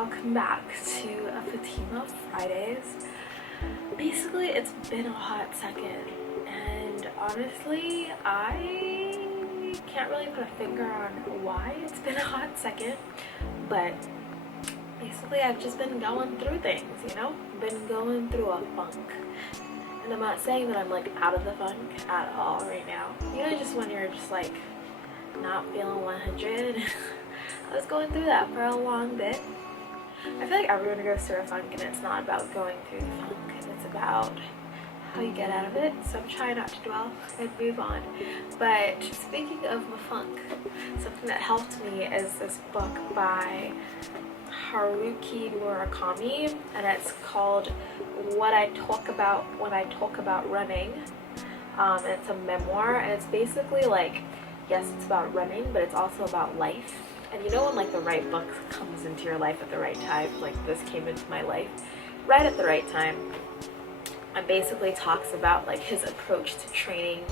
welcome back to Fatima Fridays. Basically, it's been a hot second, and honestly, I can't really put a finger on why it's been a hot second, but basically I've just been going through things, you know? Been going through a funk. And I'm not saying that I'm like out of the funk at all right now. You know, just when you're just like not feeling 100. I was going through that for a long bit. I feel like everyone goes through a funk, and it's not about going through the funk. It's about how you get out of it. So I'm trying not to dwell and move on. But speaking of the funk, something that helped me is this book by Haruki Murakami, and it's called What I Talk About When I Talk About Running. It's a memoir, and it's basically like, yes, it's about running, but it's also about life. And you know when like the right book comes into your life at the right time, like this came into my life right at the right time, and basically talks about like his approach to training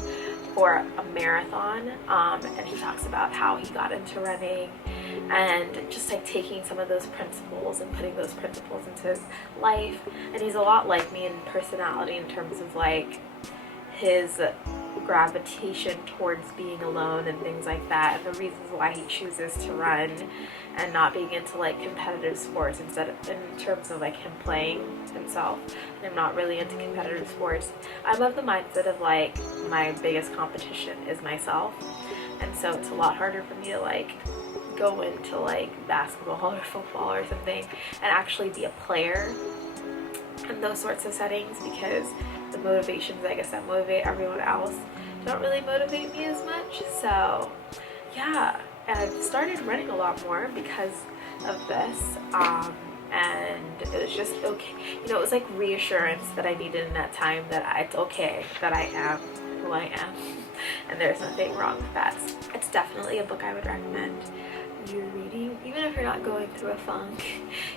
for a marathon, and he talks about how he got into running and just like taking some of those principles and putting those principles into his life. And he's a lot like me in personality in terms of like his gravitation towards being alone and things like that, and the reasons why he chooses to run and not being into like competitive sports, instead of in terms of like him playing himself. And I'm not really into competitive sports. I'm of the mindset of like my biggest competition is myself, and so it's a lot harder for me to like go into like basketball or football or something and actually be a player in those sorts of settings, because the motivations, I guess, that motivate everyone else don't really motivate me as much. So yeah, and I've started running a lot more because of this, and it was just okay, you know, it was like reassurance that I needed in that time, that it's okay that I am who I am and there's nothing wrong with that. It's definitely a book I would recommend you're reading, even if you're not going through a funk,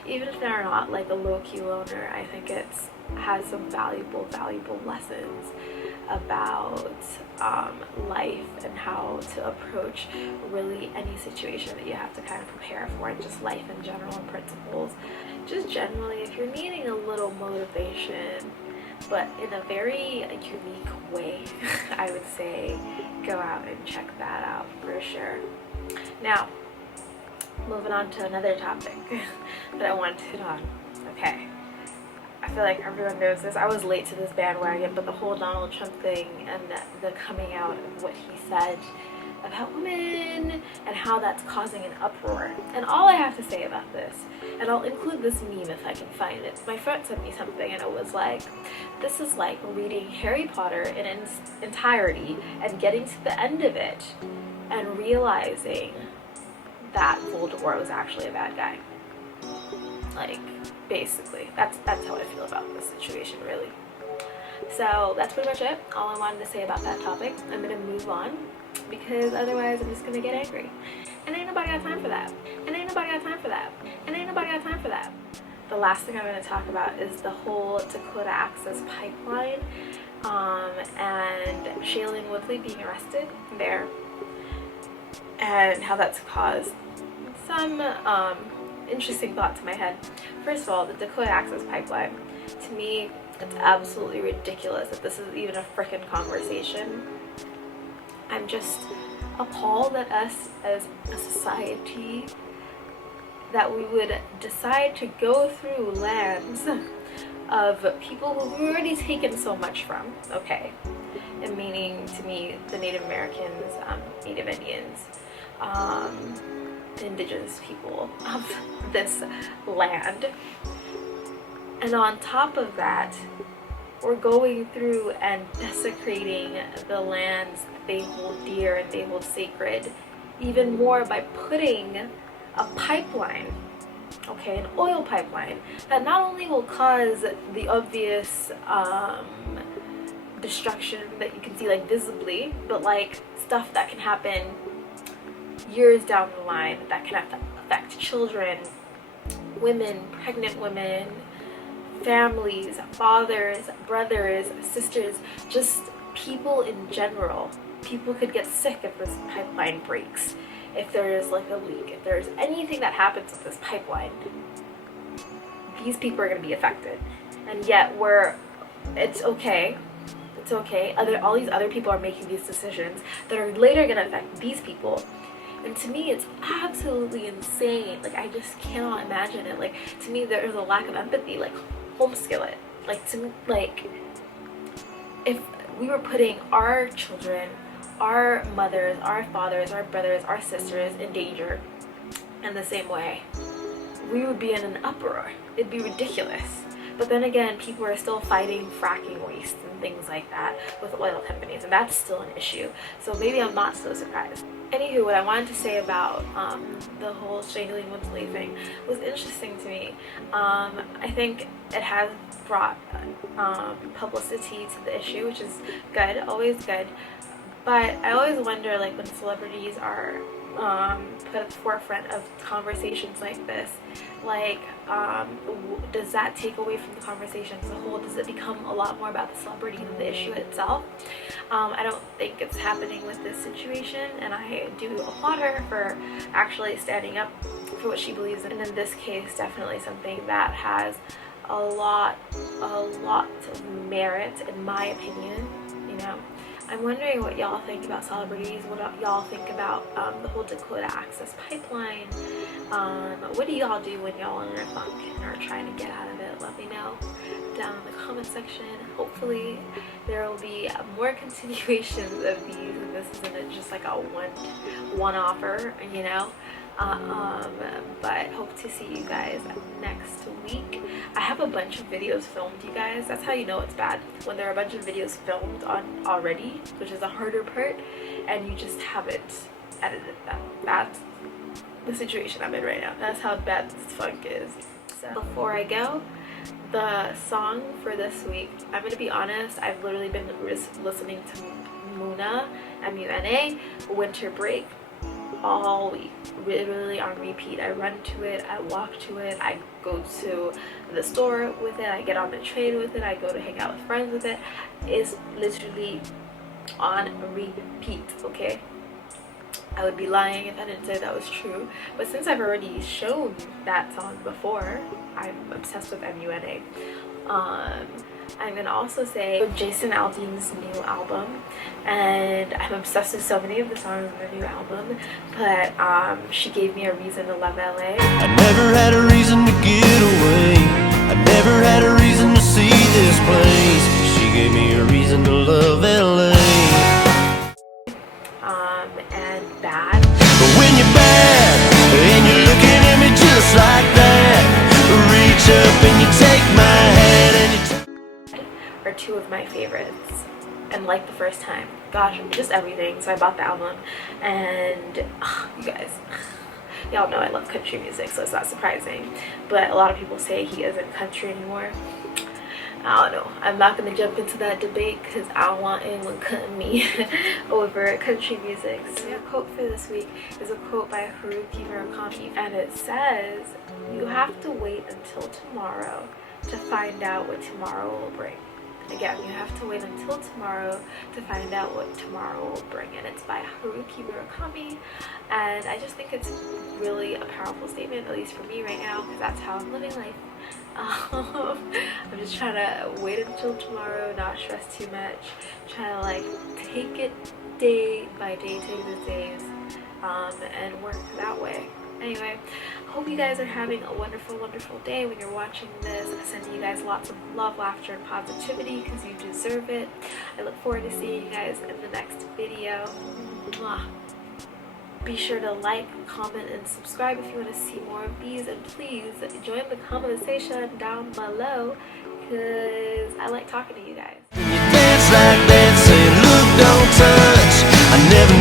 even if you're not like a low-key loner. I think it's has some valuable lessons about life and how to approach really any situation that you have to kind of prepare for, and just life in general and principles. Just generally, if you're needing a little motivation, but in a very unique way, I would say go out and check that out for sure. Now, moving on to another topic that I wanted to hit on. Okay, I feel like everyone knows this. I was late to this bandwagon, but the whole Donald Trump thing and the coming out of what he said about women and how that's causing an uproar. And all I have to say about this, and I'll include this meme if I can find it. My friend sent me something, and it was like, this is like reading Harry Potter in its entirety and getting to the end of it and realizing that Voldemort was actually a bad guy. Like, basically, that's how I feel about this situation, really. So that's pretty much it. All I wanted to say about that topic. I'm gonna move on, because otherwise I'm just gonna get angry. And ain't nobody got time for that. And ain't nobody got time for that. And ain't nobody got time for that. The last thing I'm gonna talk about is the whole Dakota Access Pipeline, and Shailene Woodley being arrested there, and how that's caused some interesting thoughts in my head. First of all, the Dakota Access Pipeline, to me, it's absolutely ridiculous that this is even a frickin' conversation. I'm just appalled at us as a society that we would decide to go through lands of people who we've already taken so much from, okay? And meaning, to me, the Native Americans, Native Indians, indigenous people of this land. And on top of that, we're going through and desecrating the lands they hold dear and they hold sacred even more by putting a pipeline, okay, an oil pipeline, that not only will cause the obvious destruction that you can see like visibly, but like stuff that can happen years down the line that can affect children, women, pregnant women, families, fathers, brothers, sisters, just people in general. People could get sick if this pipeline breaks, if there's like a leak, if there's anything that happens with this pipeline. these people are going to be affected, and yet it's okay. It's okay. All these other people are making these decisions that are later going to affect these people. And to me, it's absolutely insane. Like, I just cannot imagine it. Like, to me, there's a lack of empathy. Like, homeskill it. Like, to me, like, if we were putting our children, our mothers, our fathers, our brothers, our sisters in danger in the same way, we would be in an uproar. It'd be ridiculous. But then again, people are still fighting fracking waste and things like that with oil companies, and that's still an issue. So maybe I'm not so surprised. Anywho, what I wanted to say about the whole Shailene Woodley thing was interesting to me. I think it has brought publicity to the issue, which is good, always good. But I always wonder, like, when celebrities are put at the forefront of conversations like this, like, does that take away from the conversation as a whole? Does it become a lot more about the celebrity than the issue itself? I don't think it's happening with this situation, and I do applaud her for actually standing up for what she believes in. And in this case, definitely something that has a lot of merit, in my opinion, you know. I'm wondering what y'all think about celebrities, what y'all think about the whole Dakota Access Pipeline. What do y'all do when y'all are in a funk and are trying to get out of it? Let me know down in the comment section. Hopefully there will be more continuations of these, and this isn't just like a one-offer, you know. But hope to see you guys next week. I have a bunch of videos filmed, you guys. That's how you know it's bad, when there are a bunch of videos filmed on already, which is the harder part, and you just haven't edited them. That's the situation I'm in right now. That's how bad this funk is. So before I go, the song for this week, I'm gonna be honest, I've literally been listening to Muna, M-U-N-A, Winter Break all week, literally on repeat. I run to it, I walk to it, I go to the store with it, I get on the train with it, I go to hang out with friends with it. It's literally on repeat, okay? I would be lying if I didn't say that was true. But since I've already shown that song before, I'm obsessed with M-U-N-A. I'm gonna also say Jason Aldean's new album, and I'm obsessed with so many of the songs on the new album, but she gave me a reason to love LA. I never had a reason to get away, I never had a reason to see this place. She gave me a reason to love LA. And Bad. But when you're bad, and you're looking at me just like that, reach up and you take my hand and you are two of my favorites, and like the first time, gosh, just everything. So I bought the album, and you guys, y'all know I love country music, so it's not surprising, but a lot of people say he isn't country anymore. I don't know, I'm not gonna jump into that debate because I don't want anyone cutting me over country music. So the quote for this week is a quote by Haruki Murakami, and it says, "You have to wait until tomorrow to find out what tomorrow will bring." Again, you have to wait until tomorrow to find out what tomorrow will bring. And it's by Haruki Murakami. And I just think it's really a powerful statement, at least for me right now, because that's how I'm living life. I'm just trying to wait until tomorrow, not stress too much, trying to like take it day by day, take the days, and work that way. Anyway, hope you guys are having a wonderful, wonderful day when you're watching this. I send you guys lots of love, laughter, and positivity because you deserve it. I look forward to seeing you guys in the next video. Mwah. Be sure to like, comment, and subscribe if you want to see more of these. And please join the conversation down below because I like talking to you guys. dance like that, say look, don't touch. I never